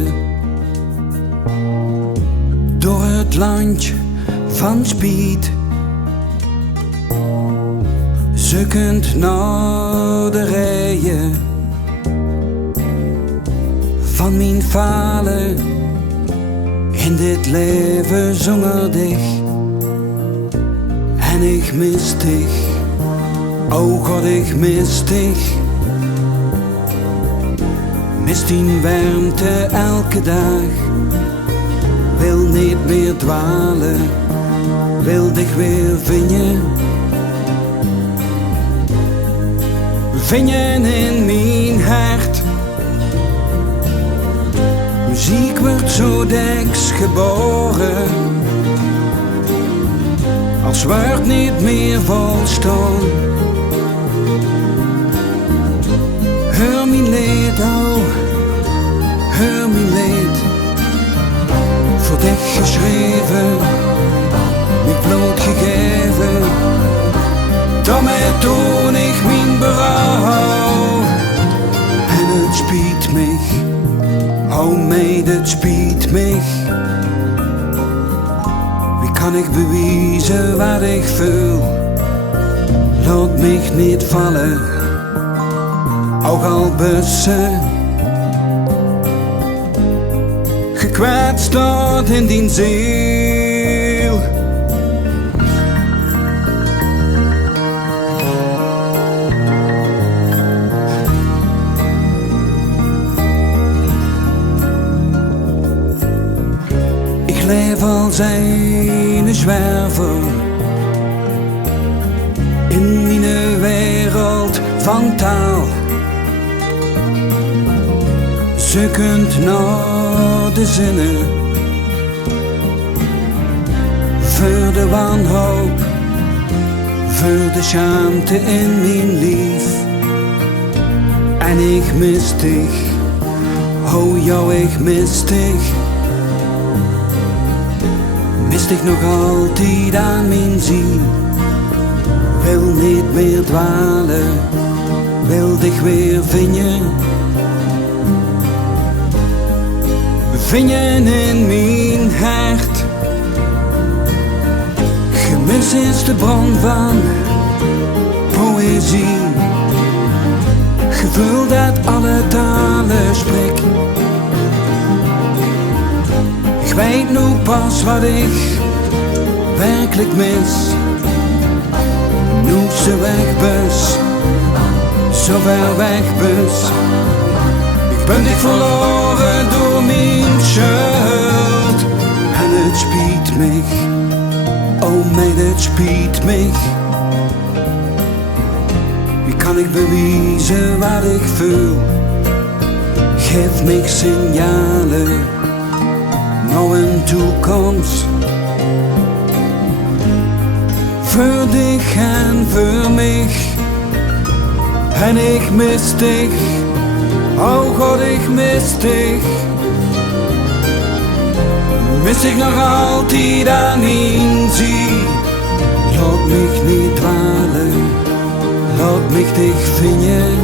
wandelen door het landje van Spiet, zoekend naar de rijen van mijn falen. In dit leven zonder dich en ik mis dich, oh God, ik mis dich. Mis die warmte elke dag, wil niet meer dwalen, wil dich weer vinden. Vinden in mijn hart. Muziek wordt zo deks geboren, als woord niet meer volstaan. Hör mijn leed, oh, hör mijn leed, voor dich geschreven, niet blootgegeven. Daarmee toon ik mijn berouw en het spiet mich. Oh meid, het spiet mich. Wie kan ik bewijzen wat ik voel? Laat mich niet vallen, ook al bussen. Gekwaad staat in die ziel. Ik leef als een zwerver in mijn wereld van taal, zoekend naar de zinnen voor de wanhoop, voor de schaamte in mijn lief. En ik mis dich, oh jou, ik mis dich. Mis dich nog altijd aan mijn ziel, wil niet meer dwalen, wil dich weer vinden. Vinden in mijn hart. Gemis is de bron van poëzie, gevoel dat alle talen spreekt. Ik weet nu pas wat ik werkelijk mis, nu ze weg bus, zo ver weg bus. Ik ben dich verloren door mijn schuld en het spiet mich, oh meid, het spiet mich. Wie kan ik bewijzen wat ik voel? Geef mich signalen, nou een toekomst. Voor dich en voor mich. En ik mis dich, oh God, ik mis dich. Mis ik nog altijd aan mijn ziel. Laat mich niet dwalen, laat mich dich vinden.